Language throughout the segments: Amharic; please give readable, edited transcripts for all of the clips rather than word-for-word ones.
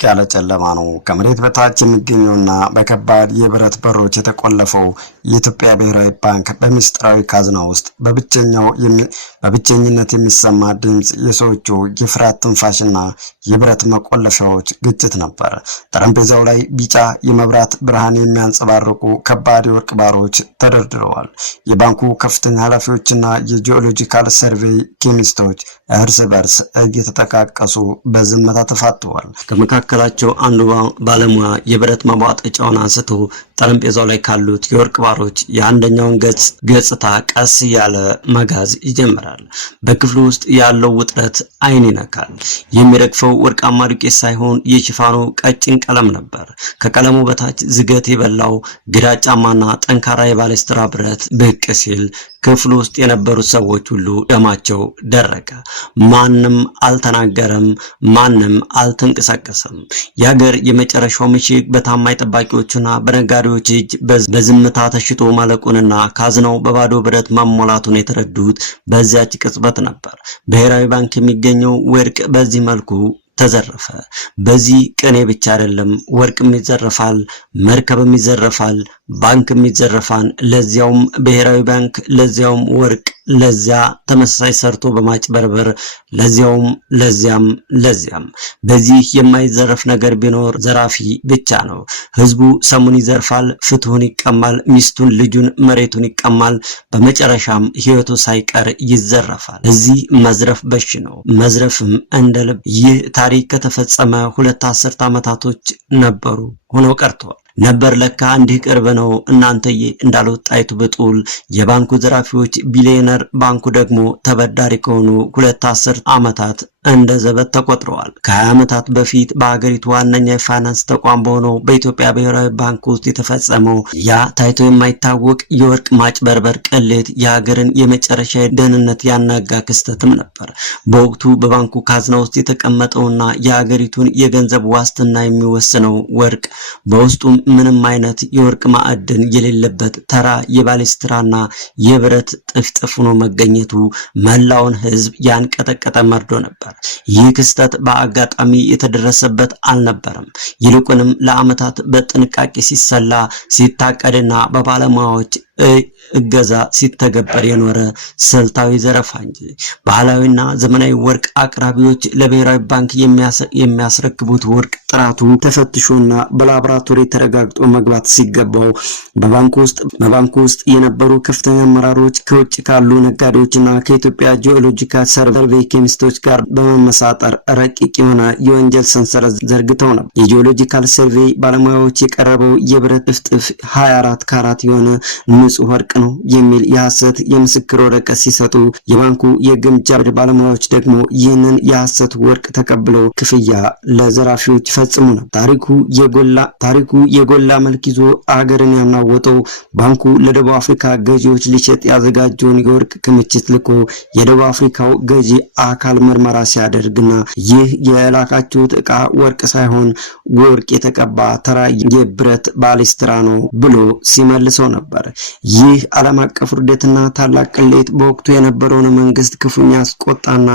ያለ ጨለማ ነው። ከመሬት በታች የሚገኘውና በከባድ የብረት በሮች የተቆለፈው የኢትዮጵያ ብሔራዊ ባንክ በሚስጥራዊ ካዝና ውስጥ በብቸኝነት የሚሰማ ድምፅ የሰዎቹ የፍርሃት ትንፋሽና የብረት መቆለፊያዎች ግጭት ነበር። ጠረጴዛው ላይ ቢጫ የመብራት ብርሃን የሚያንጸባርቁ ከባድ የወርቅ ባሮች ተደርድረዋል። የባንኩ ከፍተኛ ኃላፊዎችና የጂኦሎጂካል ሰርቬይ ኬሚስቶች እርስ በርስ እየተጠቃቀሱ በዝምታ ተፋጠዋል። ከመካከላቸው አንዱ ባለሙያ የብረት መቧጠጫውን አንስቶ ጠረጴዛው ላይ ካሉት የወርቅ ባሮች የአንደኛውን ገጽታ ቀስ ያለ መጋዝ ይጀምራል። በክፍሉ ውስጥ ያለው ውጥረት አይን ይነካል። የሚረግፈው ወርቃማ ዱቄት ሳይሆን የሽፋኑ ቀጭን ቀለም ነበር። ከቀለሙ በታች ዝገት የበላው ግራጫማና ጠንካራ የባሌስትራ ብረት ብቅ ሲል ክፍሉ ውስጥ የነበሩት ሰዎች ሁሉ ደማቸው ደረቀ። ማንም አልተናገረም፣ ማንም አልተንቀሳቀሰም። የሀገር የመጨረሻው ምሽግ በታማኝ ጠባቂዎችና በነጋዴዎች እጅ በዝምታ ተሽጦ ማለቁንና ካዝናው በባዶ ብረት መሞላቱን የተረዱት በዚያች ቅጽበት ነበር። ብሔራዊ ባንክ የሚገኘው ወርቅ በዚህ መልኩ ተዘረፈ። በዚህ ቅኔ ብቻ አይደለም፣ ወርቅም ይዘረፋል፣ መርከብም ይዘረፋል፣ ባንክም ይዘረፋል። ለዚያውም ብሔራዊ ባንክ፣ ለዚያውም ወርቅ፣ ለዚያ ተመሳሳይ ሰርቶ በማጭበርበር ለዚያም። በዚህ የማይዘረፍ ነገር ቢኖር ዘራፊ ብቻ ነው። ህዝቡ ሰሙን ይዘርፋል፣ ፍትሁን ይቀማል፣ ሚስቱን፣ ልጁን፣ መሬቱን ይቀማል። በመጨረሻም ህይወቱ ሳይቀር ይዘረፋል። እዚህ መዝረፍ በሽ ነው፣ መዝረፍም እንደ ልብ። ይህ ታሪክ ከተፈጸመ 2 አስርት ዓመታቶች ሆነው ቀርተዋል። ነበር ለካ እንዲህ ቅርብ ነው እናንተዬ እንዳሉት ጣይቱ ብጡል የባንኩ ዘራፊዎች ቢሊዮነር፣ ባንኩ ደግሞ ተበዳሪ ከሆኑ 2 አስርት ዓመታት እንደ ዘበት ተቆጥረዋል። ከ20 ዓመታት በፊት በአገሪቱ ዋነኛ የፋይናንስ ተቋም በሆነው በኢትዮጵያ ብሔራዊ ባንክ ውስጥ የተፈጸመው ያ ታይቶ የማይታወቅ የወርቅ ማጭበርበር ቅሌት የሀገርን የመጨረሻ ደህንነት ያናጋ ክስተትም ነበር። በወቅቱ በባንኩ ካዝና ውስጥ የተቀመጠውና የሀገሪቱን የገንዘብ ዋስትና የሚወስነው ወርቅ በውስጡ ምንም አይነት የወርቅ ማዕድን የሌለበት ተራ የባሌስትራና የብረት ጥፍጥፍ ሆኖ መገኘቱ መላውን ህዝብ ያንቀጠቀጠ መርዶ ነበር። ይህ ክስተት በአጋጣሚ የተደረሰበት አልነበረም። ይልቁንም ለዓመታት በጥንቃቄ ሲሰላ ሲታቀድና በባለሙያዎች እገዛ ሲተገበር የኖረ ስልታዊ ዘረፋ እንጂ። ባህላዊና ዘመናዊ ወርቅ አቅራቢዎች ለብሔራዊ ባንክ የሚያስረክቡት ወርቅ ጥራቱ ተፈትሾና በላቦራቶሪ ተረጋግጦ መግባት ሲገባው በባንኩ ውስጥ የነበሩ ከፍተኛ አመራሮች ከውጭ ካሉ ነጋዴዎችና ከኢትዮጵያ ጂኦሎጂካል ሰርቬይ ኬሚስቶች ጋር በመመሳጠር ረቂቅ የሆነ የወንጀል ሰንሰለት ዘርግተው ነበር። የጂኦሎጂካል ሰርቬይ ባለሙያዎች የቀረበው የብረት ጥፍጥፍ 24 ካራት የሆነ ንጹህ ወርቅ ነው የሚል የሐሰት የምስክር ወረቀት ሲሰጡ፣ የባንኩ የግምጃ ባለሙያዎች ደግሞ ይህንን የሐሰት ወርቅ ተቀብለው ክፍያ ለዘራፊዎች ፈጽሙ ነው። ታሪኩ የጎላ መልክ ይዞ አገርን ያናወጠው ባንኩ ለደቡብ አፍሪካ ገዢዎች ሊሸጥ ያዘጋጀውን የወርቅ ክምችት ልኮ የደቡብ አፍሪካው ገዢ አካል ምርመራ ሲያደርግና ይህ የላካችሁት ዕቃ ወርቅ ሳይሆን ወርቅ የተቀባ ተራ የብረት ባሌስትራ ነው ብሎ ሲመልሰው ነበር። ይህ ዓለም አቀፍ ውርደትና ታላቅ ቅሌት በወቅቱ የነበረውን መንግስት ክፉኛ አስቆጣና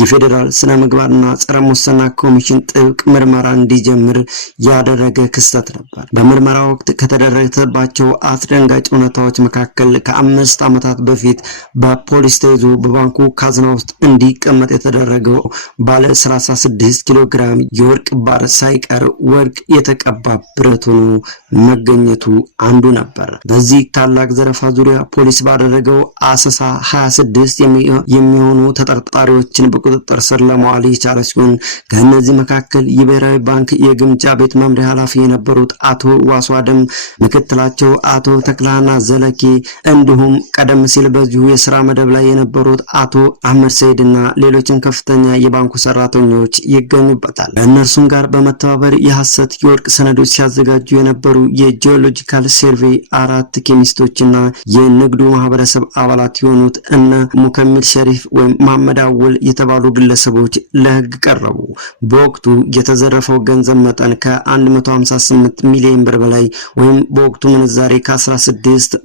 የፌዴራል ስነ ምግባርና ጸረ ሙስና ኮሚሽን ጥብቅ ምርመራ እንዲጀምር ያደረገ ክስተት ነበር። በምርመራ ወቅት ከተደረገባቸው አስደንጋጭ እውነታዎች መካከል ከ5 ዓመታት በፊት በፖሊስ ተይዞ በባንኩ ካዝና ውስጥ እንዲቀመጥ የተደረገው ባለ 36 ኪሎ ግራም የወርቅ ባር ሳይቀር ወርቅ የተቀባ ብረት ሆኖ መገኘቱ አንዱ ነበር። በዚህ ታላቅ ዘረፋ ዙሪያ ፖሊስ ባደረገው አሰሳ 26 የሚሆኑ ተጠርጣሪዎችን በቁጥጥር ስር ለማዋል የቻለ ሲሆን ከእነዚህ መካከል የብሔራዊ ባንክ የግምጃ ቤት መምሪያ ኃላፊ የነበሩት አቶ ዋሱ አደም፣ ምክትላቸው አቶ ተክላና ዘለኬ እንዲሁም ቀደም ሲል በዚሁ የሥራ መደብ ላይ የነበሩት አቶ አህመድ ሰይድና ሌሎችም ከፍተኛ የባንኩ ሰራተኞች ይገኙበታል። ከእነርሱም ጋር በመተባበር የሐሰት የወርቅ ሰነዶች ሲያዘጋጁ የነበሩ የጂኦሎጂካል ሰርቬይ 4 ኬሚስቶችና የንግዱ ማህበረሰብ አባላት የሆኑት እነ ሙከሚል ሸሪፍ ወይም መሐመድ አወል የተባሉ ግለሰቦች ለህግ ቀረቡ። በወቅቱ የተዘረፈው ገንዘብ መጠን ከ158 ሚሊዮን ብር በላይ ወይም በወቅቱ ምንዛሬ ከ16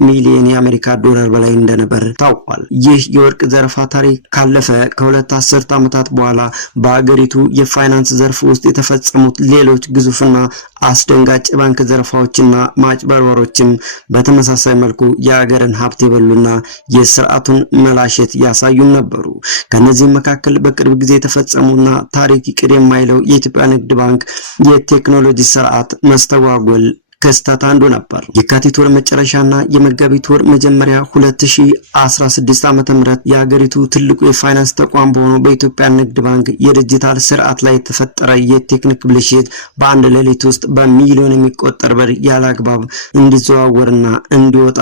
ሚሊዮን የአሜሪካ ዶላር በላይ እንደነበር ታውቋል። ይህ የወርቅ ዘረፋ ታሪክ ካለፈ ከ2 አስርት ዓመታት በኋላ በአገሪቱ የፋይናንስ ዘርፍ ውስጥ የተፈጸሙት ሌሎች ግዙፍና አስደንጋጭ ባንክ ዘረፋዎችና ማጭበርበሮችም በተመሳሳይ መልኩ የአገርን ሀብት የበሉና የስርዓቱን መላሸት ያሳዩም ነበሩ። ከነዚህም መካከል በቅርብ ጊዜ የተፈጸሙና ታሪክ ይቅር የማይለው የኢትዮጵያ ንግድ ባንክ የቴክኖሎጂ ስርዓት መስተጓጎል ክስተት አንዱ ነበር። የካቲት ወር መጨረሻና የመጋቢት ወር መጀመሪያ 2016 ዓ.ም የሀገሪቱ ትልቁ የፋይናንስ ተቋም በሆነው በኢትዮጵያ ንግድ ባንክ የዲጂታል ስርዓት ላይ የተፈጠረ የቴክኒክ ብልሽት በአንድ ሌሊት ውስጥ በሚሊዮን የሚቆጠር ብር ያለአግባብ እንዲዘዋወርና እንዲወጣ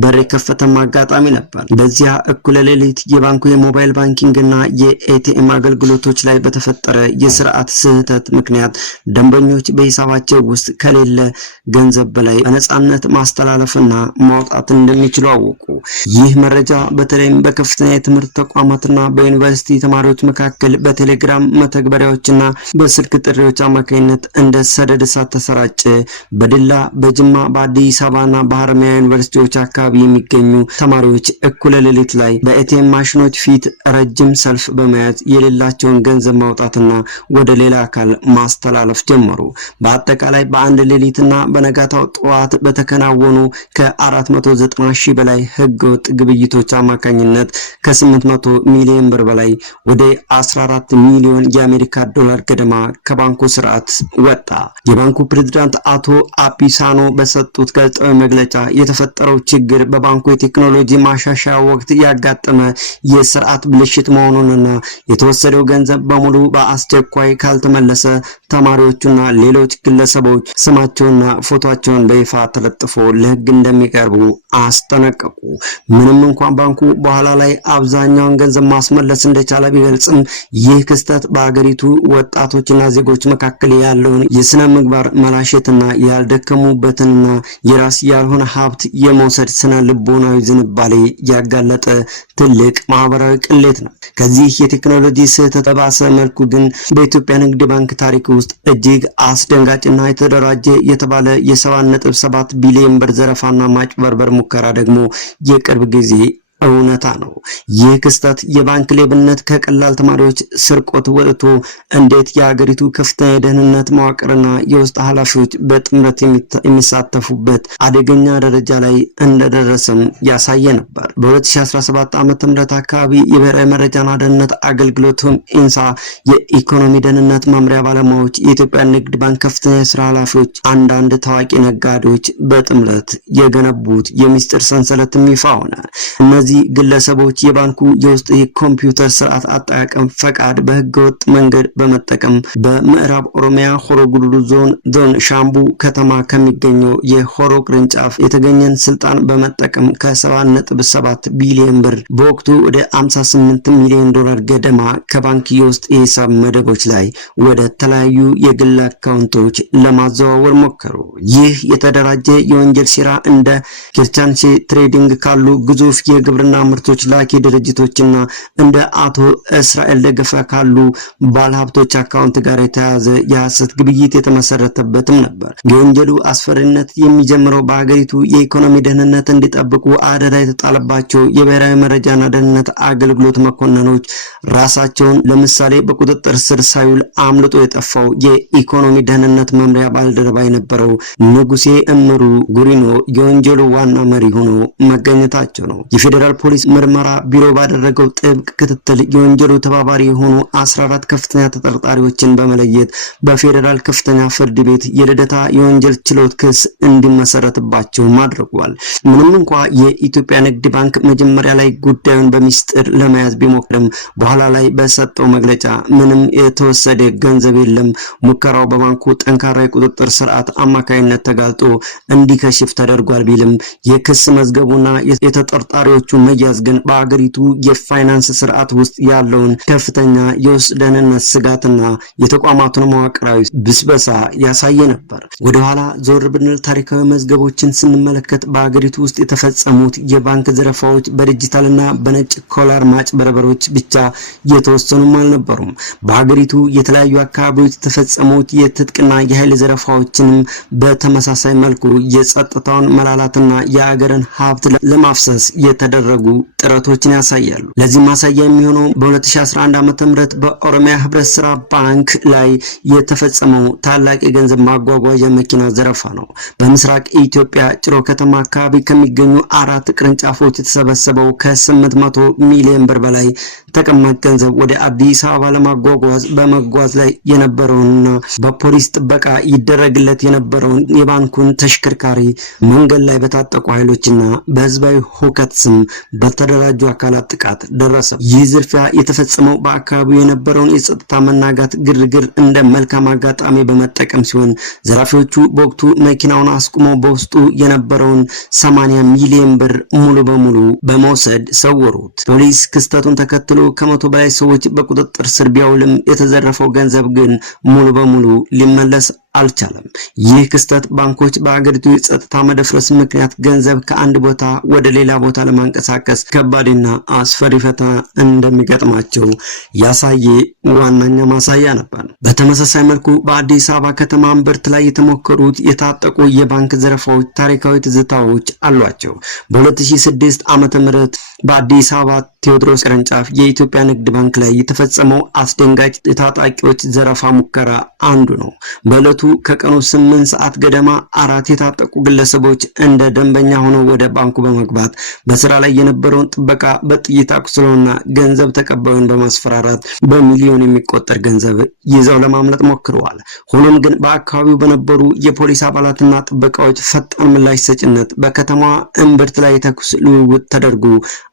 በር የከፈተም አጋጣሚ ነበር። በዚያ እኩለ ሌሊት የባንኩ የሞባይል ባንኪንግና የኤቲኤም አገልግሎቶች ላይ በተፈጠረ የስርዓት ስህተት ምክንያት ደንበኞች በሂሳባቸው ውስጥ ከሌለ ገንዘብ በላይ በነጻነት ማስተላለፍና ማውጣት እንደሚችሉ አወቁ። ይህ መረጃ በተለይም በከፍተኛ የትምህርት ተቋማትና በዩኒቨርሲቲ ተማሪዎች መካከል በቴሌግራም መተግበሪያዎችና በስልክ ጥሪዎች አማካኝነት እንደ ሰደድ እሳት ተሰራጨ። በድላ፣ በጅማ፣ በአዲስ አበባና በሐረማያ ዩኒቨርሲቲዎች አካባቢ የሚገኙ ተማሪዎች እኩለ ሌሊት ላይ በኤቲኤም ማሽኖች ፊት ረጅም ሰልፍ በመያዝ የሌላቸውን ገንዘብ ማውጣትና ወደ ሌላ አካል ማስተላለፍ ጀመሩ። በአጠቃላይ በአንድ ሌሊትና በነጋታው ጠዋት በተከናወኑ ከ490 ሺህ በላይ ህገወጥ ግብይቶች አማካኝነት ከ800 ሚሊዮን ብር በላይ ወደ 14 ሚሊዮን የአሜሪካ ዶላር ገደማ ከባንኩ ስርዓት ወጣ። የባንኩ ፕሬዝዳንት አቶ አፒሳኖ በሰጡት ጋዜጣዊ መግለጫ የተፈጠረው ችግር በባንኩ የቴክኖሎጂ ማሻሻያ ወቅት ያጋጠመ የስርዓት ብልሽት መሆኑንና የተወሰደው ገንዘብ በሙሉ በአስቸኳይ ካልተመለሰ ተማሪዎቹና ሌሎች ግለሰቦች ስማቸውና ፎቶአቸውን በይፋ ተለጥፎ ለህግ እንደሚቀርቡ አስጠነቀቁ። ምንም እንኳን ባንኩ በኋላ ላይ አብዛኛውን ገንዘብ ማስመለስ እንደቻለ ቢገልጽም ይህ ክስተት በአገሪቱ ወጣቶችና ዜጎች መካከል ያለውን የስነ ምግባር መላሸትና ያልደከሙበትንና የራስ ያልሆነ ሀብት የመውሰድ ስነ ልቦናዊ ዝንባሌ ያጋለጠ ትልቅ ማህበራዊ ቅሌት ነው። ከዚህ የቴክኖሎጂ ስህተት በባሰ መልኩ ግን በኢትዮጵያ ንግድ ባንክ ታሪክ ውስጥ እጅግ አስደንጋጭና የተደራጀ የተባለ የ7.7 ቢሊዮን ብር ዘረፋና ማጭበርበር ሙከራ ደግሞ የቅርብ ጊዜ እውነታ ነው። ይህ ክስተት የባንክ ሌብነት ከቀላል ተማሪዎች ስርቆት ወጥቶ እንዴት የሀገሪቱ ከፍተኛ የደህንነት መዋቅርና የውስጥ ኃላፊዎች በጥምረት የሚሳተፉበት አደገኛ ደረጃ ላይ እንደደረሰም ያሳየ ነበር። በ2017 ዓ.ም አካባቢ የብሔራዊ መረጃና ደህንነት አገልግሎትም ኢንሳ የኢኮኖሚ ደህንነት መምሪያ ባለሙያዎች፣ የኢትዮጵያ ንግድ ባንክ ከፍተኛ የስራ ኃላፊዎች፣ አንዳንድ ታዋቂ ነጋዴዎች በጥምረት የገነቡት የሚስጥር ሰንሰለትም ይፋ ሆነ። እነዚህ ግለሰቦች የባንኩ የውስጥ የኮምፒውተር ስርዓት አጠቃቀም ፈቃድ በህገወጥ መንገድ በመጠቀም በምዕራብ ኦሮሚያ ሆሮ ጉዱሩ ዞን ሻምቡ ከተማ ከሚገኘው የሆሮ ቅርንጫፍ የተገኘን ስልጣን በመጠቀም ከ7.7 ቢሊዮን ብር በወቅቱ ወደ 58 ሚሊዮን ዶላር ገደማ ከባንክ የውስጥ የሂሳብ መደቦች ላይ ወደ ተለያዩ የግል አካውንቶች ለማዘዋወር ሞከሩ። ይህ የተደራጀ የወንጀል ሴራ እንደ ኬርቻንሴ ትሬዲንግ ካሉ ግዙፍ የግብርና ምርቶች ላኪ ድርጅቶችና እንደ አቶ እስራኤል ደገፋ ካሉ ባለሀብቶች አካውንት ጋር የተያዘ የሐሰት ግብይት የተመሰረተበትም ነበር። የወንጀሉ አስፈሪነት የሚጀምረው በሀገሪቱ የኢኮኖሚ ደህንነት እንዲጠብቁ አደራ የተጣለባቸው የብሔራዊ መረጃና ደህንነት አገልግሎት መኮንኖች ራሳቸውን ለምሳሌ በቁጥጥር ስር ሳይውል አምልጦ የጠፋው የኢኮኖሚ ደህንነት መምሪያ ባልደረባ የነበረው ንጉሴ እምሩ ጉሪኖ የወንጀሉ ዋና መሪ ሆኖ መገኘታቸው ነው። የፌዴራል ፖሊስ ምርመራ ቢሮ ባደረገው ጥብቅ ክትትል የወንጀሉ ተባባሪ የሆኑ 14 ከፍተኛ ተጠርጣሪዎችን በመለየት በፌዴራል ከፍተኛ ፍርድ ቤት የልደታ የወንጀል ችሎት ክስ እንዲመሰረትባቸው አድርጓል። ምንም እንኳን የኢትዮጵያ ንግድ ባንክ መጀመሪያ ላይ ጉዳዩን በሚስጥር ለመያዝ ቢሞክርም በኋላ ላይ በሰጠው መግለጫ ምንም የተወሰደ ገንዘብ የለም፣ ሙከራው በባንኩ ጠንካራ የቁጥጥር ስርዓት አማካይነት ተጋልጦ እንዲከሽፍ ተደርጓል ቢልም የክስ መዝገቡና የተጠርጣሪዎቹ መያዝ ግን በአገሪቱ የፋይናንስ ስርዓት ውስጥ ያለውን ከፍተኛ የውስጥ ደህንነት ስጋትና የተቋማቱን መዋቅራዊ ብስበሳ ያሳየ ነበር። ወደኋላ ዞር ብንል ታሪካዊ መዝገቦችን ስንመለከት በአገሪቱ ውስጥ የተፈጸሙት የባንክ ዘረፋዎች በዲጂታልና በነጭ ኮላር ማጭበርበሮች ብቻ የተወሰኑም አልነበሩም። በአገሪቱ የተለያዩ አካባቢዎች የተፈጸሙት የትጥቅና የኃይል ዘረፋዎችንም በተመሳሳይ መልኩ የጸጥታውን መላላትና የአገርን ሀብት ለማፍሰስ የተደረገ የተደረጉ ጥረቶችን ያሳያሉ። ለዚህ ማሳያ የሚሆነው በ2011 ዓ.ም በኦሮሚያ ህብረት ስራ ባንክ ላይ የተፈጸመው ታላቅ የገንዘብ ማጓጓዣ መኪና ዘረፋ ነው። በምስራቅ ኢትዮጵያ ጭሮ ከተማ አካባቢ ከሚገኙ 4 ቅርንጫፎች የተሰበሰበው ከ800 ሚሊዮን ብር በላይ ተቀማጭ ገንዘብ ወደ አዲስ አበባ ለማጓጓዝ በመጓዝ ላይ የነበረውንና በፖሊስ ጥበቃ ይደረግለት የነበረውን የባንኩን ተሽከርካሪ መንገድ ላይ በታጠቁ ኃይሎችና በህዝባዊ ሁከት ስም በተደራጁ አካላት ጥቃት ደረሰ። ይህ ዝርፊያ የተፈጸመው በአካባቢው የነበረውን የጸጥታ መናጋት ግርግር እንደ መልካም አጋጣሚ በመጠቀም ሲሆን ዘራፊዎቹ በወቅቱ መኪናውን አስቁመው በውስጡ የነበረውን 80 ሚሊዮን ብር ሙሉ በሙሉ በመውሰድ ሰወሩት። ፖሊስ ክስተቱን ተከትሎ ከ100 በላይ ሰዎች በቁጥጥር ስር ቢያውልም የተዘረፈው ገንዘብ ግን ሙሉ በሙሉ ሊመለስ አልቻለም። ይህ ክስተት ባንኮች በአገሪቱ የጸጥታ መደፍረስ ምክንያት ገንዘብ ከአንድ ቦታ ወደ ሌላ ቦታ ለማንቀሳቀስ ከባድና አስፈሪ ፈተና እንደሚገጥማቸው ያሳየ ዋናኛ ማሳያ ነበር። በተመሳሳይ መልኩ በአዲስ አበባ ከተማ እምብርት ላይ የተሞከሩት የታጠቁ የባንክ ዘረፋዎች ታሪካዊ ትዝታዎች አሏቸው። በ2006 ዓ.ም በአዲስ አበባ ቴዎድሮስ ቅርንጫፍ የኢትዮጵያ ንግድ ባንክ ላይ የተፈጸመው አስደንጋጭ የታጣቂዎች ዘረፋ ሙከራ አንዱ ነው። በዕለቱ ከቀኑ 8 ሰዓት ገደማ 4 የታጠቁ ግለሰቦች እንደ ደንበኛ ሆነው ወደ ባንኩ በመግባት በስራ ላይ የነበረውን ጥበቃ በጥይት አቁስለውና ገንዘብ ተቀባዩን በማስፈራራት በሚሊዮን የሚቆጠር ገንዘብ ይዘው ለማምለጥ ሞክረዋል። ሆኖም ግን በአካባቢው በነበሩ የፖሊስ አባላትና ጥበቃዎች ፈጣን ምላሽ ሰጭነት በከተማዋ እምብርት ላይ የተኩስ ልውውጥ ተደርጎ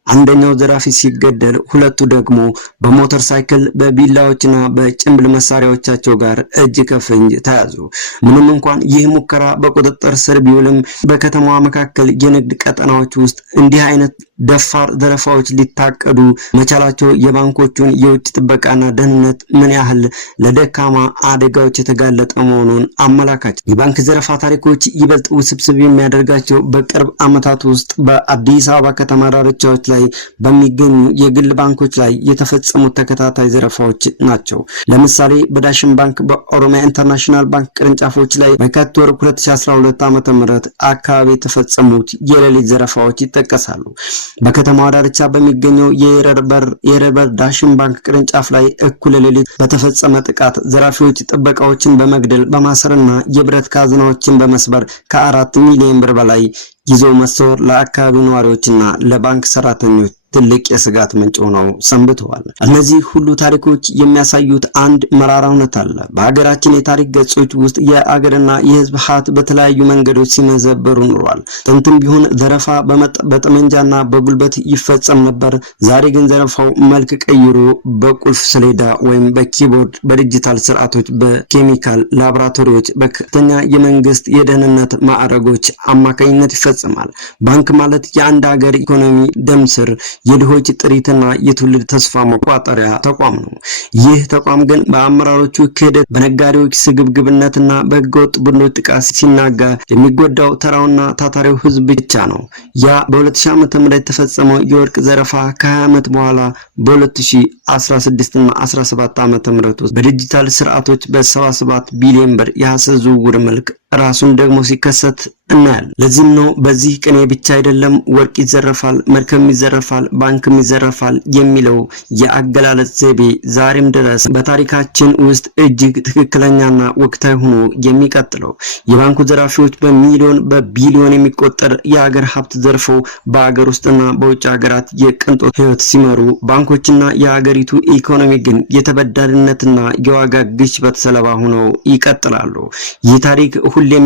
አንደኛው ዘራፊ ሲገደል ሁለቱ ደግሞ በሞተር ሳይክል በቢላዎችና በጭምብል መሳሪያዎቻቸው ጋር እጅ ከፍንጅ ተያዙ። ምንም እንኳን ይህ ሙከራ በቁጥጥር ስር ቢውልም በከተማዋ መካከል የንግድ ቀጠናዎች ውስጥ እንዲህ አይነት ደፋር ዘረፋዎች ሊታቀዱ መቻላቸው የባንኮቹን የውጭ ጥበቃና ደህንነት ምን ያህል ለደካማ አደጋዎች የተጋለጠ መሆኑን አመላካች። የባንክ ዘረፋ ታሪኮች ይበልጥ ውስብስብ የሚያደርጋቸው በቅርብ ዓመታት ውስጥ በአዲስ አበባ ከተማ ዳርቻዎች ላይ በሚገኙ የግል ባንኮች ላይ የተፈጸሙት ተከታታይ ዘረፋዎች ናቸው። ለምሳሌ በዳሽን ባንክ በኦሮሚያ ኢንተርናሽናል ባንክ ቅርንጫፎች ላይ በየካቲት ወር 2012 ዓ.ም አካባቢ የተፈጸሙት የሌሊት ዘረፋዎች ይጠቀሳሉ። በከተማዋ ዳርቻ በሚገኘው የኤረርበር ዳሽን ባንክ ቅርንጫፍ ላይ እኩለ ሌሊት በተፈጸመ ጥቃት ዘራፊዎች ጥበቃዎችን በመግደል በማሰርና የብረት ካዝናዎችን በመስበር ከ4 ሚሊዮን ብር በላይ ይዞ መሰወር ለአካባቢው ነዋሪዎችና ለባንክ ሰራተኞች ትልቅ የስጋት ምንጭ ሆነው ሰንብተዋል። እነዚህ ሁሉ ታሪኮች የሚያሳዩት አንድ መራራ እውነት አለ። በሀገራችን የታሪክ ገጾች ውስጥ የአገርና የሕዝብ ሀብት በተለያዩ መንገዶች ሲመዘበሩ ኖሯል። ጥንትም ቢሆን ዘረፋ በጠመንጃና በጉልበት ይፈጸም ነበር። ዛሬ ግን ዘረፋው መልክ ቀይሮ በቁልፍ ሰሌዳ ወይም በኪቦርድ፣ በዲጂታል ስርዓቶች፣ በኬሚካል ላቦራቶሪዎች፣ በከፍተኛ የመንግስት የደህንነት ማዕረጎች አማካኝነት ይፈጸማል። ባንክ ማለት የአንድ ሀገር ኢኮኖሚ ደም ስር፣ የድሆች ጥሪትና የትውልድ ተስፋ መቋጠሪያ ተቋም ነው። ይህ ተቋም ግን በአመራሮቹ ክህደት፣ በነጋዴዎች ስግብግብነትና በህገወጥ ቡድኖች ጥቃት ሲናጋ የሚጎዳው ተራውና ታታሪው ህዝብ ብቻ ነው። ያ በ2000 ዓ.ም የተፈጸመው የወርቅ ዘረፋ ከ20 ዓመት በኋላ በ2016 እና 17 ዓ.ም ውስጥ በዲጂታል ስርዓቶች በ77 ቢሊዮን ብር የሐሰት ዝውውር መልክ ራሱን ደግሞ ሲከሰት እናያለን። ለዚህም ነው በዚህ ቅኔ ብቻ አይደለም ወርቅ ይዘረፋል፣ መርከብ ይዘረፋል፣ ባንክም ይዘረፋል የሚለው የአገላለጽ ዘይቤ ዛሬም ድረስ በታሪካችን ውስጥ እጅግ ትክክለኛና ወቅታዊ ሆኖ የሚቀጥለው። የባንኩ ዘራፊዎች በሚሊዮን በቢሊዮን የሚቆጠር የሀገር ሀብት ዘርፈው በሀገር ውስጥና በውጭ ሀገራት የቅንጦት ህይወት ሲመሩ፣ ባንኮችና የሀገሪቱ ኢኮኖሚ ግን የተበዳሪነትና የዋጋ ግሽበት ሰለባ ሆነው ይቀጥላሉ። ይህ ታሪክ ሁሌም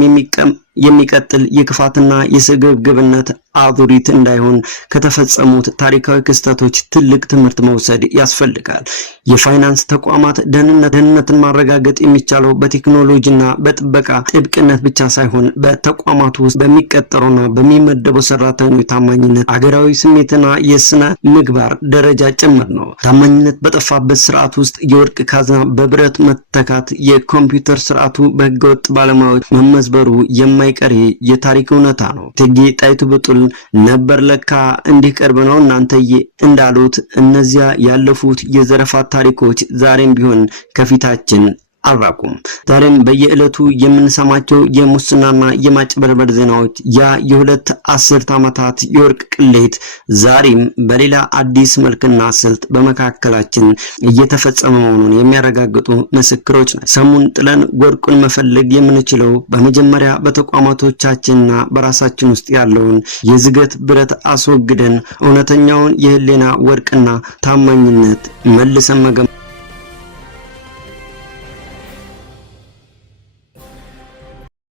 የሚቀጥል የክፋትና የስግብግብነት አዙሪት እንዳይሆን ከተፈጸሙት ታሪካዊ ክስተቶች ትልቅ ትምህርት መውሰድ ያስፈልጋል። የፋይናንስ ተቋማት ደህንነትን ማረጋገጥ የሚቻለው በቴክኖሎጂና በጥበቃ ጥብቅነት ብቻ ሳይሆን በተቋማቱ ውስጥ በሚቀጠሩና በሚመደቡ ሰራተኞች ታማኝነት፣ አገራዊ ስሜትና የስነ ምግባር ደረጃ ጭምር ነው። ታማኝነት በጠፋበት ስርዓት ውስጥ የወርቅ ካዝና በብረት መተካት፣ የኮምፒውተር ስርዓቱ በህገወጥ ባለሙያዎች መመዝበሩ የማይቀር የታሪክ እውነታ ነው። እቴጌ ጣይቱ ብጡል ነበር ለካ እንዲህ ቅርብ ነው እናንተዬ እንዳሉት እነዚያ ያለፉት የዘረፋ ታሪኮች ዛሬም ቢሆን ከፊታችን አልራቁም። ዛሬም በየዕለቱ የምንሰማቸው የሙስናና የማጭበርበር ዜናዎች ያ የሁለት አስርት ዓመታት የወርቅ ቅሌት ዛሬም በሌላ አዲስ መልክና ስልት በመካከላችን እየተፈጸመ መሆኑን የሚያረጋግጡ ምስክሮች ናቸው። ሰሙን ጥለን ወርቁን መፈለግ የምንችለው በመጀመሪያ በተቋማቶቻችንና በራሳችን ውስጥ ያለውን የዝገት ብረት አስወግደን እውነተኛውን የህሊና ወርቅና ታማኝነት መልሰን